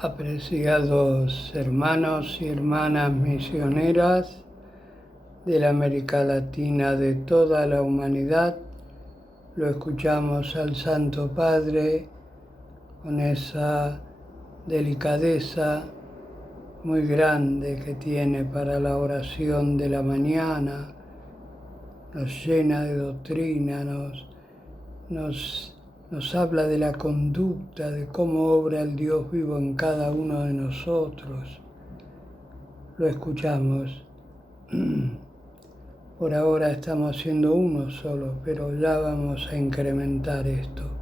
Apreciados hermanos y hermanas misioneras de la América Latina, de toda la humanidad, lo escuchamos al Santo Padre con esa delicadeza muy grande que tiene para la oración de la mañana. Nos llena de doctrina, nos habla de la conducta, de cómo obra el Dios vivo en cada uno de nosotros. Lo escuchamos. Por ahora estamos haciendo uno solo, pero ya vamos a incrementar esto.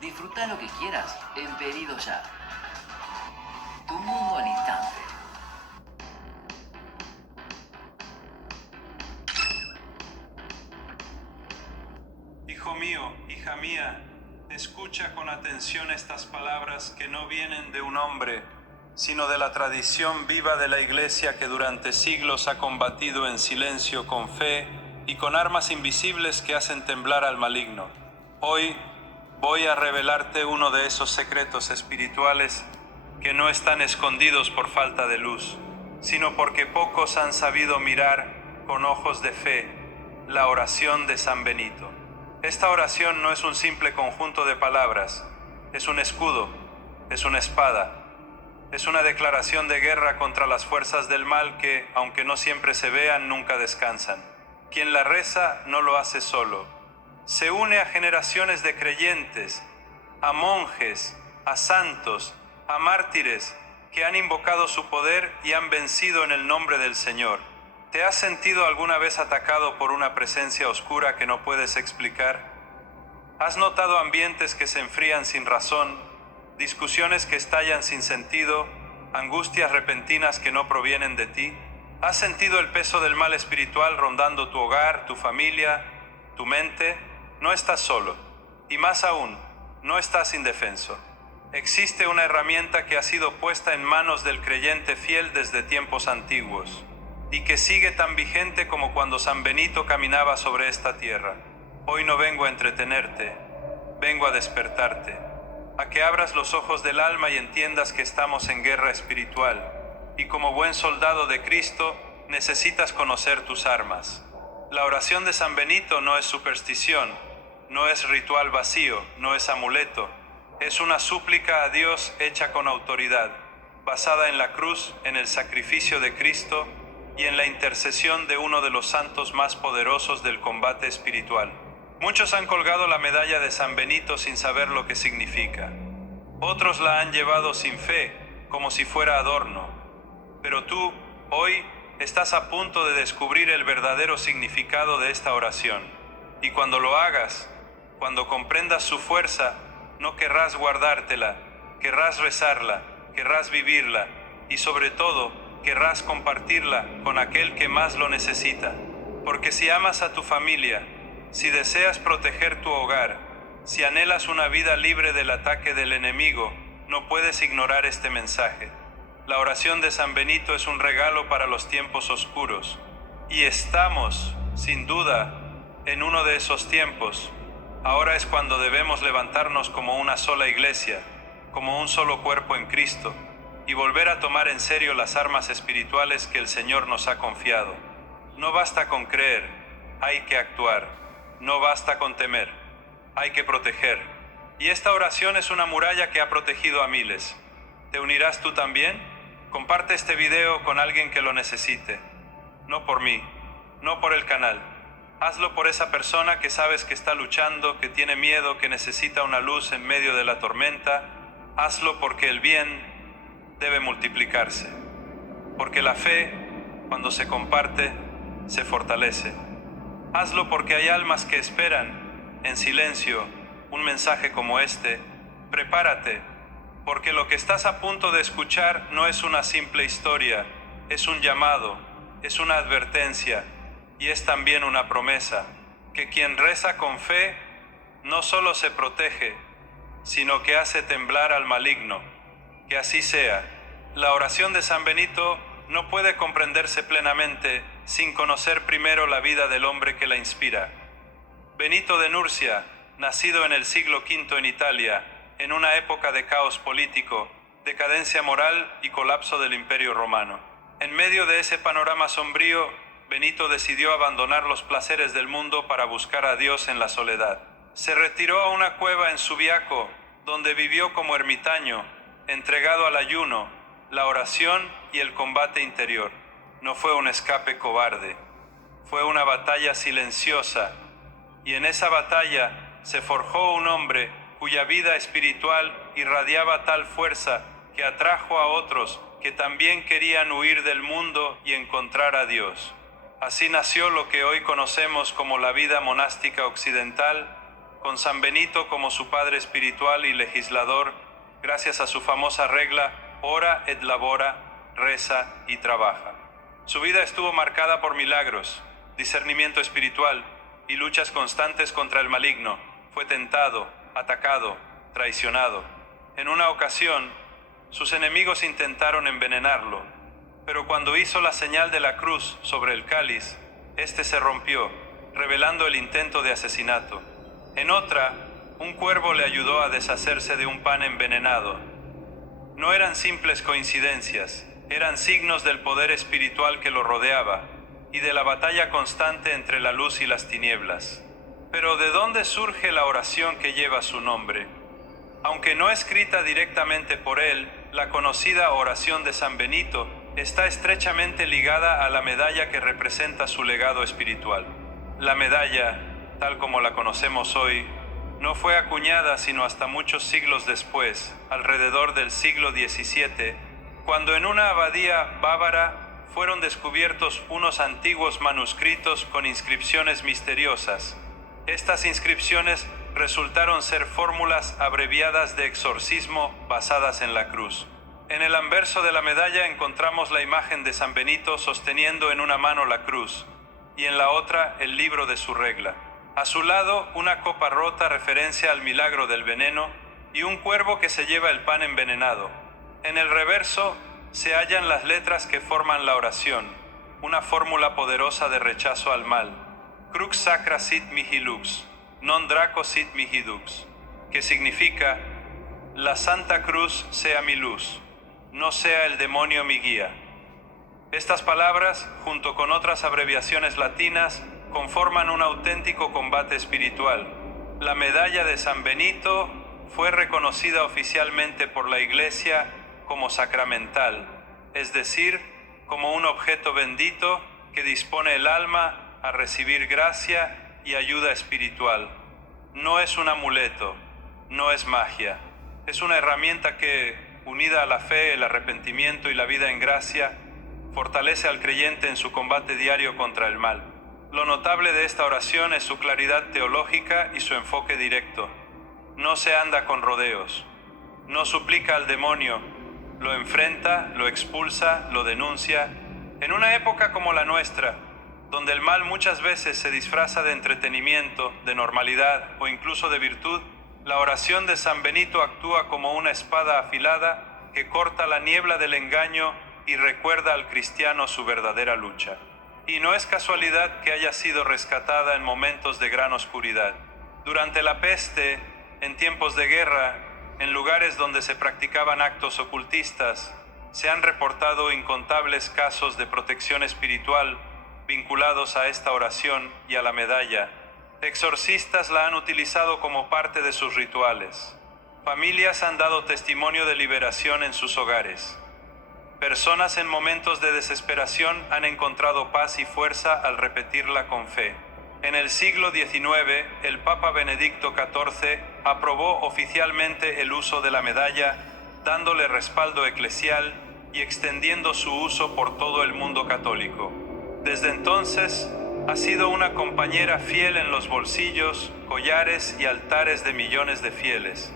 Disfruta lo que quieras, en Pedido Ya. Tu mundo al instante. Hijo mío, hija mía, escucha con atención estas palabras que no vienen de un hombre, sino de la tradición viva de la Iglesia que durante siglos ha combatido en silencio con fe y con armas invisibles que hacen temblar al maligno. Hoy voy a revelarte uno de esos secretos espirituales que no están escondidos por falta de luz, sino porque pocos han sabido mirar con ojos de fe la oración de San Benito. Esta oración no es un simple conjunto de palabras, es un escudo, es una espada, es una declaración de guerra contra las fuerzas del mal que, aunque no siempre se vean, nunca descansan. Quien la reza no lo hace solo. Se une a generaciones de creyentes, a monjes, a santos, a mártires que han invocado su poder y han vencido en el nombre del Señor. ¿Te has sentido alguna vez atacado por una presencia oscura que no puedes explicar? ¿Has notado ambientes que se enfrían sin razón, discusiones que estallan sin sentido, angustias repentinas que no provienen de ti? ¿Has sentido el peso del mal espiritual rondando tu hogar, tu familia, tu mente? No estás solo, y más aún, no estás indefenso. Existe una herramienta que ha sido puesta en manos del creyente fiel desde tiempos antiguos, y que sigue tan vigente como cuando San Benito caminaba sobre esta tierra. Hoy no vengo a entretenerte, vengo a despertarte, a que abras los ojos del alma y entiendas que estamos en guerra espiritual, y como buen soldado de Cristo, necesitas conocer tus armas. La oración de San Benito no es superstición, no es ritual vacío, no es amuleto, es una súplica a Dios hecha con autoridad, basada en la cruz, en el sacrificio de Cristo y en la intercesión de uno de los santos más poderosos del combate espiritual. Muchos han colgado la medalla de San Benito sin saber lo que significa. Otros la han llevado sin fe, como si fuera adorno. Pero tú, hoy, estás a punto de descubrir el verdadero significado de esta oración. Y cuando lo hagas, cuando comprendas su fuerza, no querrás guardártela, querrás rezarla, querrás vivirla y sobre todo, querrás compartirla con aquel que más lo necesita. Porque si amas a tu familia, si deseas proteger tu hogar, si anhelas una vida libre del ataque del enemigo, no puedes ignorar este mensaje. La oración de San Benito es un regalo para los tiempos oscuros. Y estamos, sin duda, en uno de esos tiempos. Ahora es cuando debemos levantarnos como una sola iglesia, como un solo cuerpo en Cristo, y volver a tomar en serio las armas espirituales que el Señor nos ha confiado. No basta con creer, hay que actuar. No basta con temer, hay que proteger. Y esta oración es una muralla que ha protegido a miles. ¿Te unirás tú también? Comparte este video con alguien que lo necesite. No por mí, no por el canal. Hazlo por esa persona que sabes que está luchando, que tiene miedo, que necesita una luz en medio de la tormenta. Hazlo porque el bien debe multiplicarse. Porque la fe, cuando se comparte, se fortalece. Hazlo porque hay almas que esperan, en silencio, un mensaje como este. Prepárate, porque lo que estás a punto de escuchar no es una simple historia, es un llamado, es una advertencia y es también una promesa, que quien reza con fe no solo se protege, sino que hace temblar al maligno. Que así sea. La oración de San Benito no puede comprenderse plenamente sin conocer primero la vida del hombre que la inspira. Benito de Nursia, nacido en el siglo V en Italia, en una época de caos político, decadencia moral y colapso del Imperio Romano. En medio de ese panorama sombrío, Benito decidió abandonar los placeres del mundo para buscar a Dios en la soledad. Se retiró a una cueva en Subiaco, donde vivió como ermitaño, entregado al ayuno, la oración y el combate interior. No fue un escape cobarde, fue una batalla silenciosa, y en esa batalla se forjó un hombre cuya vida espiritual irradiaba tal fuerza que atrajo a otros que también querían huir del mundo y encontrar a Dios. Así nació lo que hoy conocemos como la vida monástica occidental, con San Benito como su padre espiritual y legislador, gracias a su famosa regla ora et labora, reza y trabaja. Su vida estuvo marcada por milagros, discernimiento espiritual y luchas constantes contra el maligno. Fue tentado, atacado, traicionado. En una ocasión, sus enemigos intentaron envenenarlo, pero cuando hizo la señal de la cruz sobre el cáliz, este se rompió, revelando el intento de asesinato. En otra, un cuervo le ayudó a deshacerse de un pan envenenado. No eran simples coincidencias, eran signos del poder espiritual que lo rodeaba y de la batalla constante entre la luz y las tinieblas. Pero ¿de dónde surge la oración que lleva su nombre? Aunque no escrita directamente por él, la conocida oración de San Benito está estrechamente ligada a la medalla que representa su legado espiritual. La medalla, tal como la conocemos hoy, no fue acuñada sino hasta muchos siglos después, alrededor del siglo XVII, cuando en una abadía bávara fueron descubiertos unos antiguos manuscritos con inscripciones misteriosas. Estas inscripciones resultaron ser fórmulas abreviadas de exorcismo basadas en la cruz. En el anverso de la medalla encontramos la imagen de San Benito sosteniendo en una mano la cruz y en la otra el libro de su regla. A su lado, una copa rota, referencia al milagro del veneno, y un cuervo que se lleva el pan envenenado. En el reverso se hallan las letras que forman la oración, una fórmula poderosa de rechazo al mal. Crux sacra sit mihi lux, non draco sit mihi dux, que significa: la Santa Cruz sea mi luz, no sea el demonio mi guía. Estas palabras, junto con otras abreviaciones latinas, conforman un auténtico combate espiritual. La medalla de San Benito fue reconocida oficialmente por la Iglesia como sacramental, es decir, como un objeto bendito que dispone el alma a recibir gracia y ayuda espiritual. No es un amuleto, no es magia, es una herramienta que, unida a la fe, el arrepentimiento y la vida en gracia, fortalece al creyente en su combate diario contra el mal. Lo notable de esta oración es su claridad teológica y su enfoque directo. No se anda con rodeos, no suplica al demonio, lo enfrenta, lo expulsa, lo denuncia. En una época como la nuestra, donde el mal muchas veces se disfraza de entretenimiento, de normalidad o incluso de virtud, la oración de San Benito actúa como una espada afilada que corta la niebla del engaño y recuerda al cristiano su verdadera lucha. Y no es casualidad que haya sido rescatada en momentos de gran oscuridad. Durante la peste, en tiempos de guerra, en lugares donde se practicaban actos ocultistas, se han reportado incontables casos de protección espiritual vinculados a esta oración y a la medalla. Exorcistas la han utilizado como parte de sus rituales. Familias han dado testimonio de liberación en sus hogares. Personas en momentos de desesperación han encontrado paz y fuerza al repetirla con fe. En el siglo XIX, el Papa Benedicto XIV aprobó oficialmente el uso de la medalla, dándole respaldo eclesial y extendiendo su uso por todo el mundo católico. Desde entonces, ha sido una compañera fiel en los bolsillos, collares y altares de millones de fieles.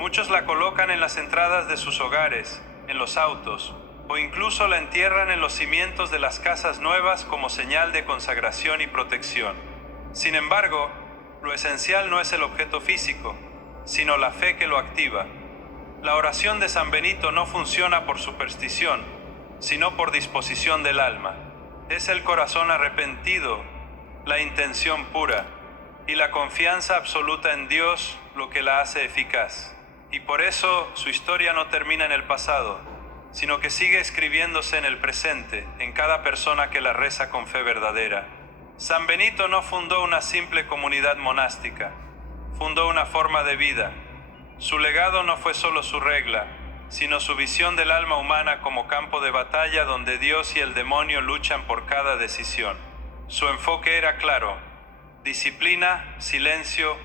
Muchos la colocan en las entradas de sus hogares, en los autos, o incluso la entierran en los cimientos de las casas nuevas como señal de consagración y protección. Sin embargo, lo esencial no es el objeto físico, sino la fe que lo activa. La oración de San Benito no funciona por superstición, sino por disposición del alma. Es el corazón arrepentido, la intención pura y la confianza absoluta en Dios lo que la hace eficaz. Y por eso su historia no termina en el pasado, sino que sigue escribiéndose en el presente, en cada persona que la reza con fe verdadera. San Benito no fundó una simple comunidad monástica, fundó una forma de vida. Su legado no fue solo su regla, sino su visión del alma humana como campo de batalla donde Dios y el demonio luchan por cada decisión. Su enfoque era claro: disciplina, silencio,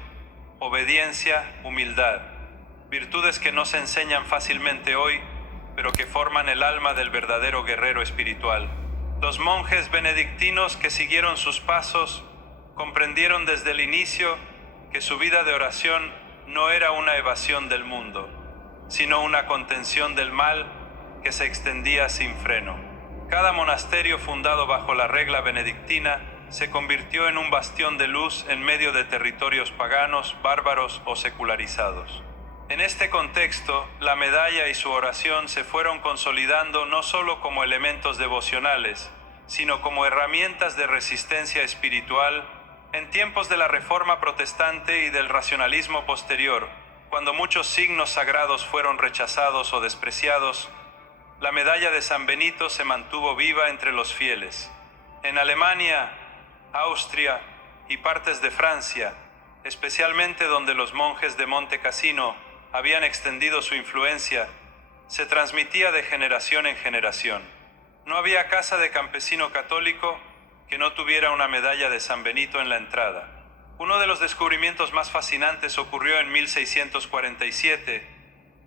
obediencia, humildad. Virtudes que no se enseñan fácilmente hoy, pero que forman el alma del verdadero guerrero espiritual. Los monjes benedictinos que siguieron sus pasos comprendieron desde el inicio que su vida de oración no era una evasión del mundo, sino una contención del mal que se extendía sin freno. Cada monasterio fundado bajo la regla benedictina se convirtió en un bastión de luz en medio de territorios paganos, bárbaros o secularizados. En este contexto, la medalla y su oración se fueron consolidando no solo como elementos devocionales, sino como herramientas de resistencia espiritual en tiempos de la Reforma Protestante y del racionalismo posterior, cuando muchos signos sagrados fueron rechazados o despreciados. La medalla de San Benito se mantuvo viva entre los fieles. En Alemania, Austria y partes de Francia, especialmente donde los monjes de Monte Cassino habían extendido su influencia, se transmitía de generación en generación. No había casa de campesino católico que no tuviera una medalla de San Benito en la entrada. Uno de los descubrimientos más fascinantes ocurrió en 1647,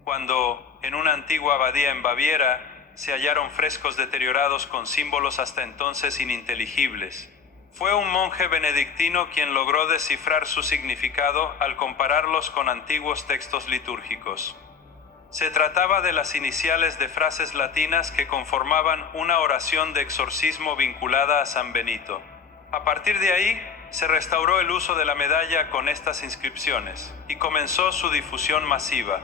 cuando, en una antigua abadía en Baviera, se hallaron frescos deteriorados con símbolos hasta entonces ininteligibles. Fue un monje benedictino quien logró descifrar su significado al compararlos con antiguos textos litúrgicos. Se trataba de las iniciales de frases latinas que conformaban una oración de exorcismo vinculada a San Benito. A partir de ahí, se restauró el uso de la medalla con estas inscripciones y comenzó su difusión masiva.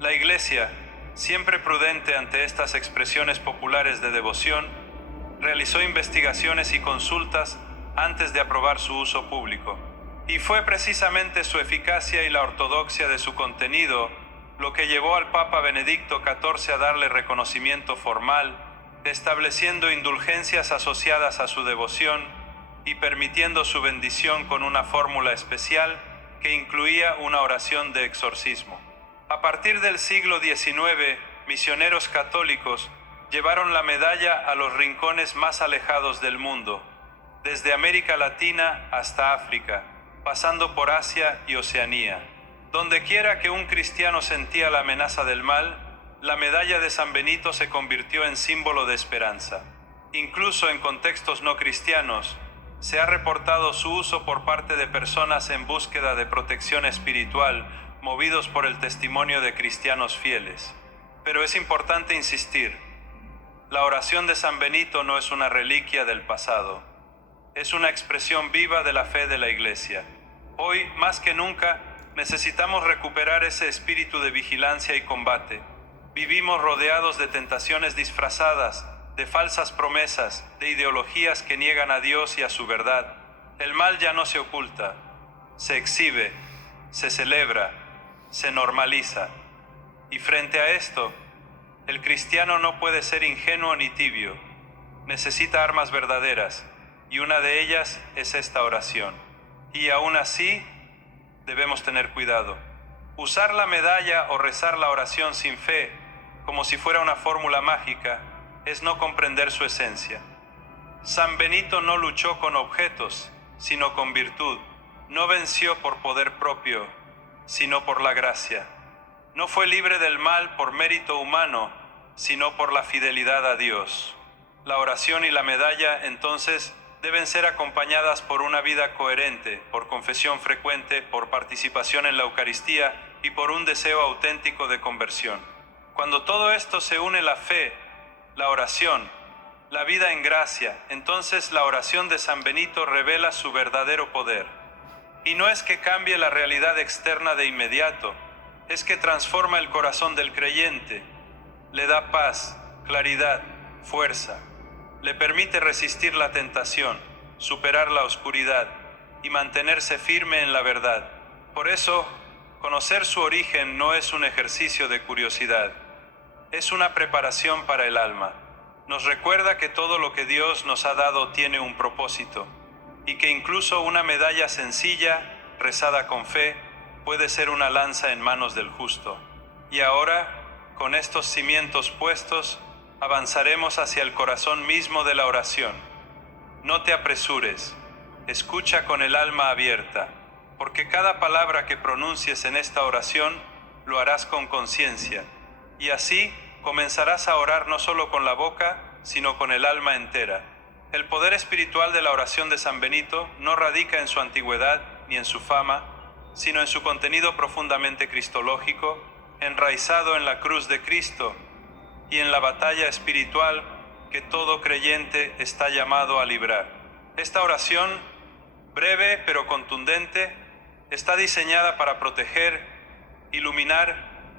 La Iglesia, siempre prudente ante estas expresiones populares de devoción, realizó investigaciones y consultas antes de aprobar su uso público. Y fue precisamente su eficacia y la ortodoxia de su contenido lo que llevó al Papa Benedicto XIV a darle reconocimiento formal, estableciendo indulgencias asociadas a su devoción y permitiendo su bendición con una fórmula especial que incluía una oración de exorcismo. A partir del siglo XIX, misioneros católicos llevaron la medalla a los rincones más alejados del mundo, desde América Latina hasta África, pasando por Asia y Oceanía. Donde quiera que un cristiano sentía la amenaza del mal, la medalla de San Benito se convirtió en símbolo de esperanza. Incluso en contextos no cristianos, se ha reportado su uso por parte de personas en búsqueda de protección espiritual, movidos por el testimonio de cristianos fieles. Pero es importante insistir, la oración de San Benito no es una reliquia del pasado. Es una expresión viva de la fe de la Iglesia. Hoy, más que nunca, necesitamos recuperar ese espíritu de vigilancia y combate. Vivimos rodeados de tentaciones disfrazadas, de falsas promesas, de ideologías que niegan a Dios y a su verdad. El mal ya no se oculta, se exhibe, se celebra, se normaliza. Y frente a esto, el cristiano no puede ser ingenuo ni tibio. Necesita armas verdaderas, y una de ellas es esta oración. Y aún así, debemos tener cuidado. Usar la medalla o rezar la oración sin fe, como si fuera una fórmula mágica, es no comprender su esencia. San Benito no luchó con objetos, sino con virtud. No venció por poder propio, sino por la gracia. No fue libre del mal por mérito humano, sino por la fidelidad a Dios. La oración y la medalla, entonces, deben ser acompañadas por una vida coherente, por confesión frecuente, por participación en la Eucaristía y por un deseo auténtico de conversión. Cuando todo esto se une la fe, la oración, la vida en gracia, entonces la oración de San Benito revela su verdadero poder. Y no es que cambie la realidad externa de inmediato, es que transforma el corazón del creyente, le da paz, claridad, fuerza, le permite resistir la tentación, superar la oscuridad y mantenerse firme en la verdad. Por eso, conocer su origen no es un ejercicio de curiosidad, es una preparación para el alma. Nos recuerda que todo lo que Dios nos ha dado tiene un propósito y que incluso una medalla sencilla, rezada con fe, puede ser una lanza en manos del justo. Y ahora, con estos cimientos puestos, avanzaremos hacia el corazón mismo de la oración. No te apresures, escucha con el alma abierta, porque cada palabra que pronuncies en esta oración lo harás con conciencia, y así comenzarás a orar no solo con la boca, sino con el alma entera. El poder espiritual de la oración de San Benito no radica en su antigüedad ni en su fama, sino en su contenido profundamente cristológico, enraizado en la cruz de Cristo y en la batalla espiritual que todo creyente está llamado a librar. Esta oración, breve pero contundente, está diseñada para proteger, iluminar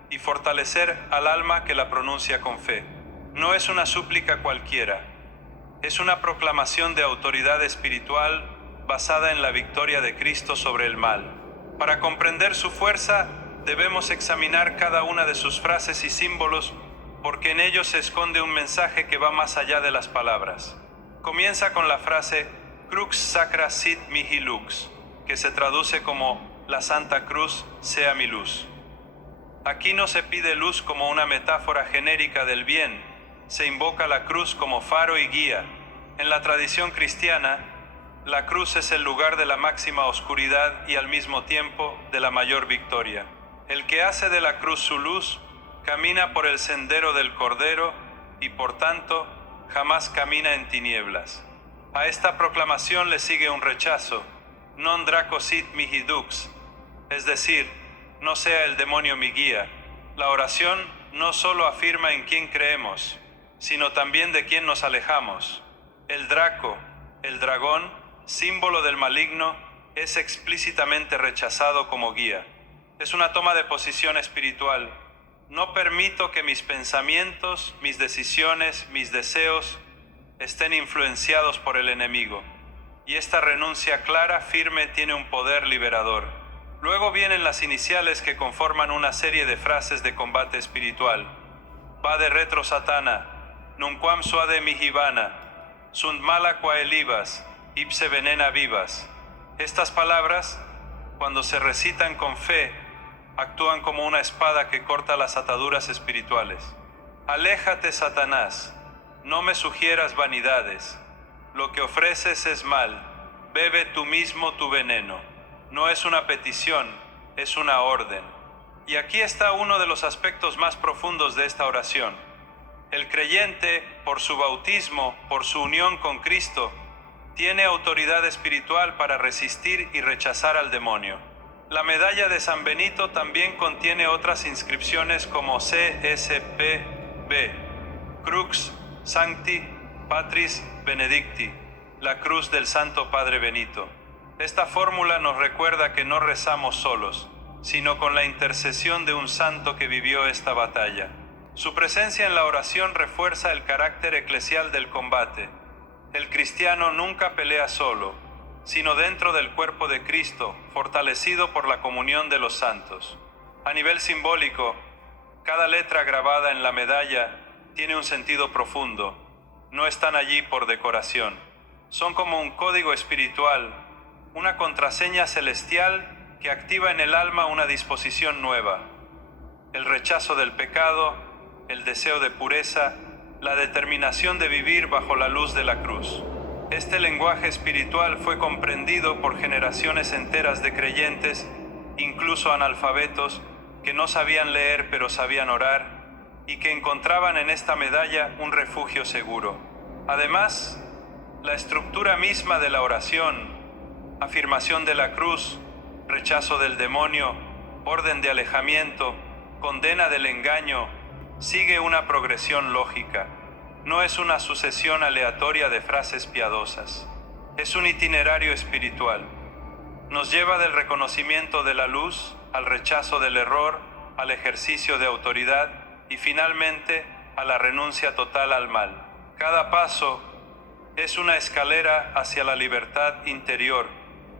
y fortalecer al alma que la pronuncia con fe. No es una súplica cualquiera, es una proclamación de autoridad espiritual basada en la victoria de Cristo sobre el mal. Para comprender su fuerza, debemos examinar cada una de sus frases y símbolos, porque en ellos se esconde un mensaje que va más allá de las palabras. Comienza con la frase Crux sacra sit mihi lux, que se traduce como la Santa Cruz sea mi luz. Aquí no se pide luz como una metáfora genérica del bien, se invoca la cruz como faro y guía. En la tradición cristiana, la cruz es el lugar de la máxima oscuridad y al mismo tiempo de la mayor victoria. El que hace de la cruz su luz, camina por el sendero del Cordero y por tanto jamás camina en tinieblas. A esta proclamación le sigue un rechazo, non draco sit mihi dux, es decir, no sea el demonio mi guía. La oración no solo afirma en quién creemos, sino también de quién nos alejamos. El draco, el dragón, símbolo del maligno, es explícitamente rechazado como guía. Es una toma de posición espiritual. No permito que mis pensamientos, mis decisiones, mis deseos estén influenciados por el enemigo. Y esta renuncia clara, firme, tiene un poder liberador. Luego vienen las iniciales que conforman una serie de frases de combate espiritual. Vade retro satana, nunquam suade mihivana, sunt mala quae libas, ipse venena vivas. Estas palabras, cuando se recitan con fe, actúan como una espada que corta las ataduras espirituales. Aléjate, Satanás, no me sugieras vanidades. Lo que ofreces es mal, bebe tú mismo tu veneno. No es una petición, es una orden. Y aquí está uno de los aspectos más profundos de esta oración. El creyente, por su bautismo, por su unión con Cristo, tiene autoridad espiritual para resistir y rechazar al demonio. La medalla de San Benito también contiene otras inscripciones como CSPB, Crux Sancti Patris Benedicti, la cruz del Santo Padre Benito. Esta fórmula nos recuerda que no rezamos solos, sino con la intercesión de un santo que vivió esta batalla. Su presencia en la oración refuerza el carácter eclesial del combate. El cristiano nunca pelea solo, sino dentro del cuerpo de Cristo, fortalecido por la comunión de los santos. A nivel simbólico, cada letra grabada en la medalla tiene un sentido profundo. No están allí por decoración. Son como un código espiritual, una contraseña celestial que activa en el alma una disposición nueva. El rechazo del pecado, el deseo de pureza, la determinación de vivir bajo la luz de la cruz. Este lenguaje espiritual fue comprendido por generaciones enteras de creyentes, incluso analfabetos, que no sabían leer pero sabían orar, y que encontraban en esta medalla un refugio seguro. Además, la estructura misma de la oración, afirmación de la cruz, rechazo del demonio, orden de alejamiento, condena del engaño, sigue una progresión lógica. No es una sucesión aleatoria de frases piadosas. Es un itinerario espiritual. Nos lleva del reconocimiento de la luz al rechazo del error, al ejercicio de autoridad y finalmente a la renuncia total al mal. Cada paso es una escalera hacia la libertad interior,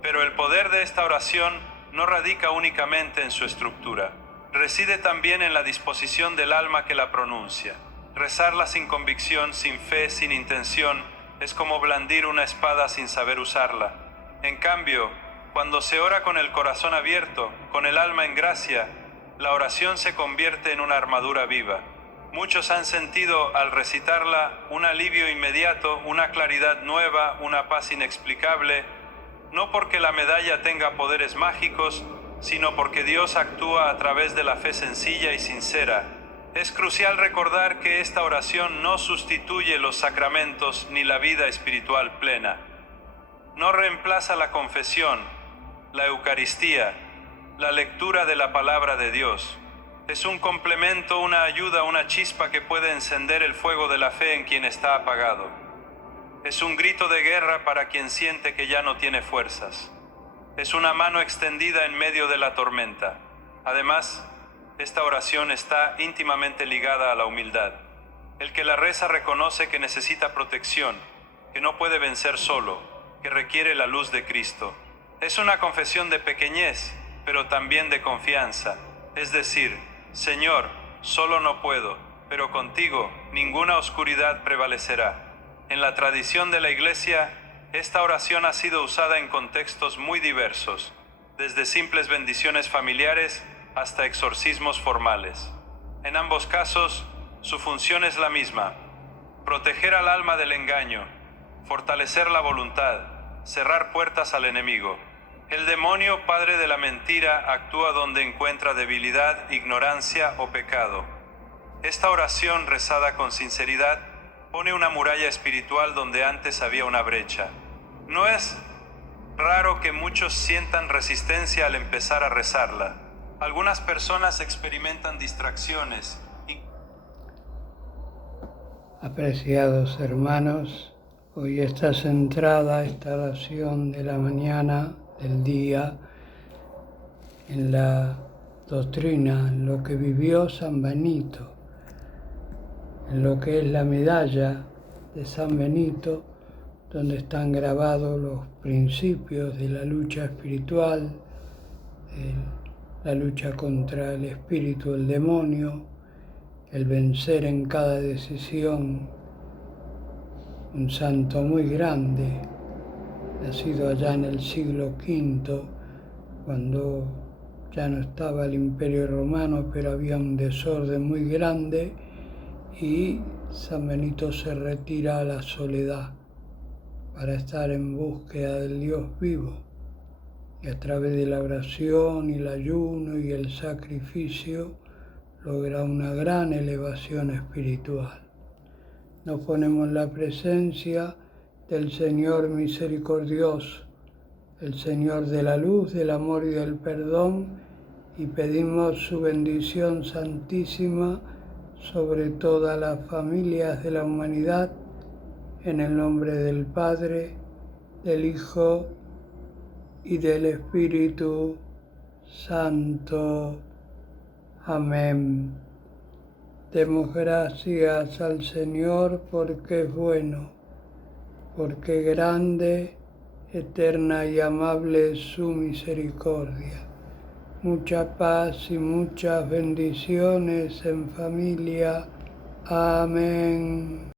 pero el poder de esta oración no radica únicamente en su estructura. Reside también en la disposición del alma que la pronuncia. Rezarla sin convicción, sin fe, sin intención, es como blandir una espada sin saber usarla. En cambio, cuando se ora con el corazón abierto, con el alma en gracia, la oración se convierte en una armadura viva. Muchos han sentido al recitarla un alivio inmediato, una claridad nueva, una paz inexplicable, no porque la medalla tenga poderes mágicos, sino porque Dios actúa a través de la fe sencilla y sincera. Es crucial recordar que esta oración no sustituye los sacramentos ni la vida espiritual plena. No reemplaza la confesión, la Eucaristía, la lectura de la palabra de Dios. Es un complemento, una ayuda, una chispa que puede encender el fuego de la fe en quien está apagado. Es un grito de guerra para quien siente que ya no tiene fuerzas. Es una mano extendida en medio de la tormenta. Además, esta oración está íntimamente ligada a la humildad. El que la reza reconoce que necesita protección, que no puede vencer solo, que requiere la luz de Cristo. Es una confesión de pequeñez, pero también de confianza. Es decir, Señor, solo no puedo, pero contigo ninguna oscuridad prevalecerá. En la tradición de la Iglesia, esta oración ha sido usada en contextos muy diversos, desde simples bendiciones familiares hasta exorcismos formales. En ambos casos, su función es la misma: proteger al alma del engaño, fortalecer la voluntad, cerrar puertas al enemigo. El demonio, padre de la mentira, actúa donde encuentra debilidad, ignorancia o pecado. Esta oración, rezada con sinceridad, pone una muralla espiritual donde antes había una brecha. No es raro que muchos sientan resistencia al empezar a rezarla. Algunas personas experimentan distracciones. Apreciados hermanos, hoy está centrada esta oración de la mañana, del día, en la doctrina, en lo que vivió San Benito, en lo que es la medalla de San Benito, donde están grabados los principios de la lucha espiritual, la lucha contra el espíritu, el demonio, el vencer en cada decisión. Un santo muy grande, nacido allá en el siglo V, cuando ya no estaba el Imperio Romano, pero había un desorden muy grande, y San Benito se retira a la soledad para estar en búsqueda del Dios vivo, y a través de la oración y el ayuno y el sacrificio logra una gran elevación espiritual. Nos ponemos en la presencia del Señor misericordioso, el Señor de la luz, del amor y del perdón, y pedimos su bendición santísima sobre todas las familias de la humanidad, en el nombre del Padre, del Hijo y del Espíritu Santo. Amén. Demos gracias al Señor porque es bueno, porque grande, eterna y amable es su misericordia. Mucha paz y muchas bendiciones en familia. Amén.